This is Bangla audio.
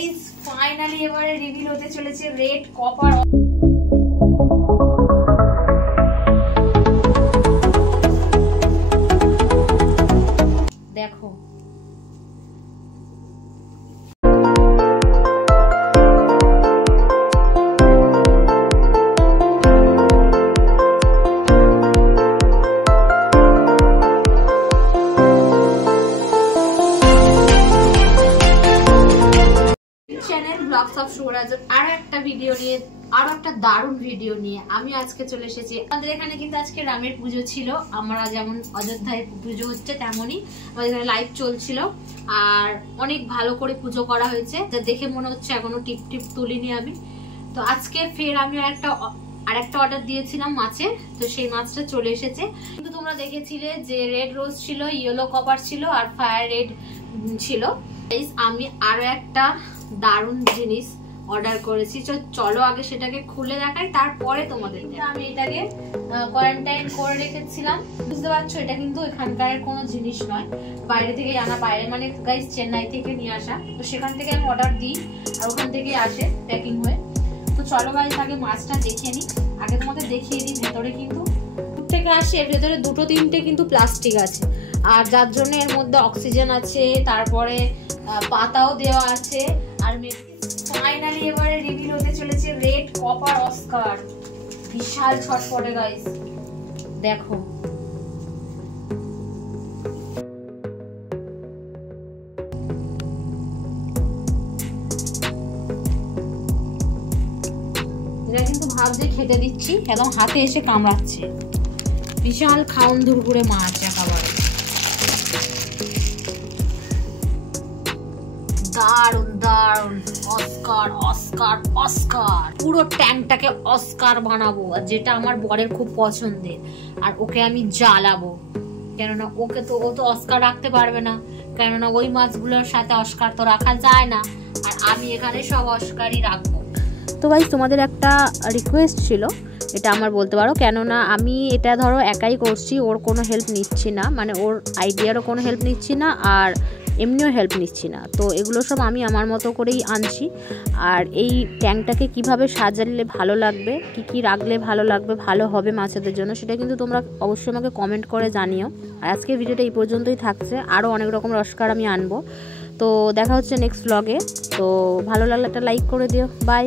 গাইস ফাইনালি এবারে রিভিল হতে চলেছে রেড কপার। দেখো আরো একটা ভিডিও নিয়ে, আরো একটা দারুণ ভিডিও নিয়ে আমি আজকে চলে এসেছি। আমাদের এখানে কিন্তু আজকে রামের পুজো ছিল, আমরা যেমন অযোধ্যায় পুজো হচ্ছে তেমনই আমাদের এখানে লাইভ চলছিল, আর অনেক ভালো করে পুজো করা হয়েছে, যা দেখে মনে হচ্ছে এখনো টিপ টিপ তুলিনি আমি। তো আজকে ফের আমি আরেকটা অর্ডার দিয়েছিলাম মাছের, তো সেই মাছটা চলে এসেছে। কিন্তু তোমরা দেখেছিলে যে রেড রোজ ছিল, ইয়েলো কপার ছিল আর ফায়ার রেড ছিল। আমি আরো একটা দারুণ জিনিস অর্ডার করেছি, চলো আগে সেটাকে খুলে দেখাই, তারপরে তোমাদের। আমি এটাকে কোয়ারেন্টাইন করে রেখেছিলাম, বুঝতে পারছো এটা কিন্তু এখানকার কোনো জিনিস নয়, বাইরে থেকে আনা, বাইরে মানে গাইস চেন্নাই থেকে নিয়ে আসা। তো সেখান থেকে আমি অর্ডার দিই আর ওখান থেকে আসে প্যাকিং হয়ে। তো চলো গাইস আগে মাছটা দেখিয়ে নিই, আগে তোমাদের দেখিয়ে দিই। ভেতরে কিন্তু থেকে আসে, এর ভেতরে দুটো তিনটে কিন্তু প্লাস্টিক আছে, আর যার জন্য এর মধ্যে অক্সিজেন আছে, তারপরে পাতাও দেওয়া আছে। আর ফাইনালি এবারে রিভিল হতে চলেছে রেড কপার অস্কার। বিশাল ছটফটে গাইস, দেখো এটা কিন্তু ভাবছে খেতে দিচ্ছি, একদম হাতে এসে কামড়াচ্ছে। বিশাল খাউন ধুরগুড়ে মাছ একেবারে, দারুন দারুন। অস্কার অস্কার অস্কার, পুরো ট্যাঙ্কটাকে অস্কার বানাবো, আর যেটা আমার বরের খুব পছন্দের, আর ওকে আমি জ্বালাবো, কেননা ওকে তো ও তো অস্কার রাখতে পারবে না, কেননা ওই মাছগুলোর সাথে অস্কার তো রাখা যায় না, আর আমি এখানে সব অস্কারই রাখবো। তো ভাই তোমাদের একটা রিকোয়েস্ট ছিল, এটা আমার বলতে পারো, কেননা আমি এটা ধরো একাই করছি, ওর কোনো হেল্প নিচ্ছি না, মানে ওর আইডিয়ারও কোনো হেল্প নিচ্ছি না, আর এমনিও হেল্প নিচ্ছি না। তো এগুলো সব আমি আমার মতো করেই আনছি। আর এই ট্যাঙ্কটাকে কিভাবে সাজালে ভালো লাগবে, কি রাখলে ভালো লাগবে, ভালো হবে মাছেদের জন্য, সেটা কিন্তু তোমরা অবশ্যই আমাকে কমেন্ট করে জানিও। আর আজকের ভিডিওটা এই পর্যন্তই থাকছে, আরও অনেক রকম অস্কার আমি আনবো। তো দেখা হচ্ছে নেক্সট ব্লগে। তো ভালো লাগলে একটা লাইক করে দিও, বাই।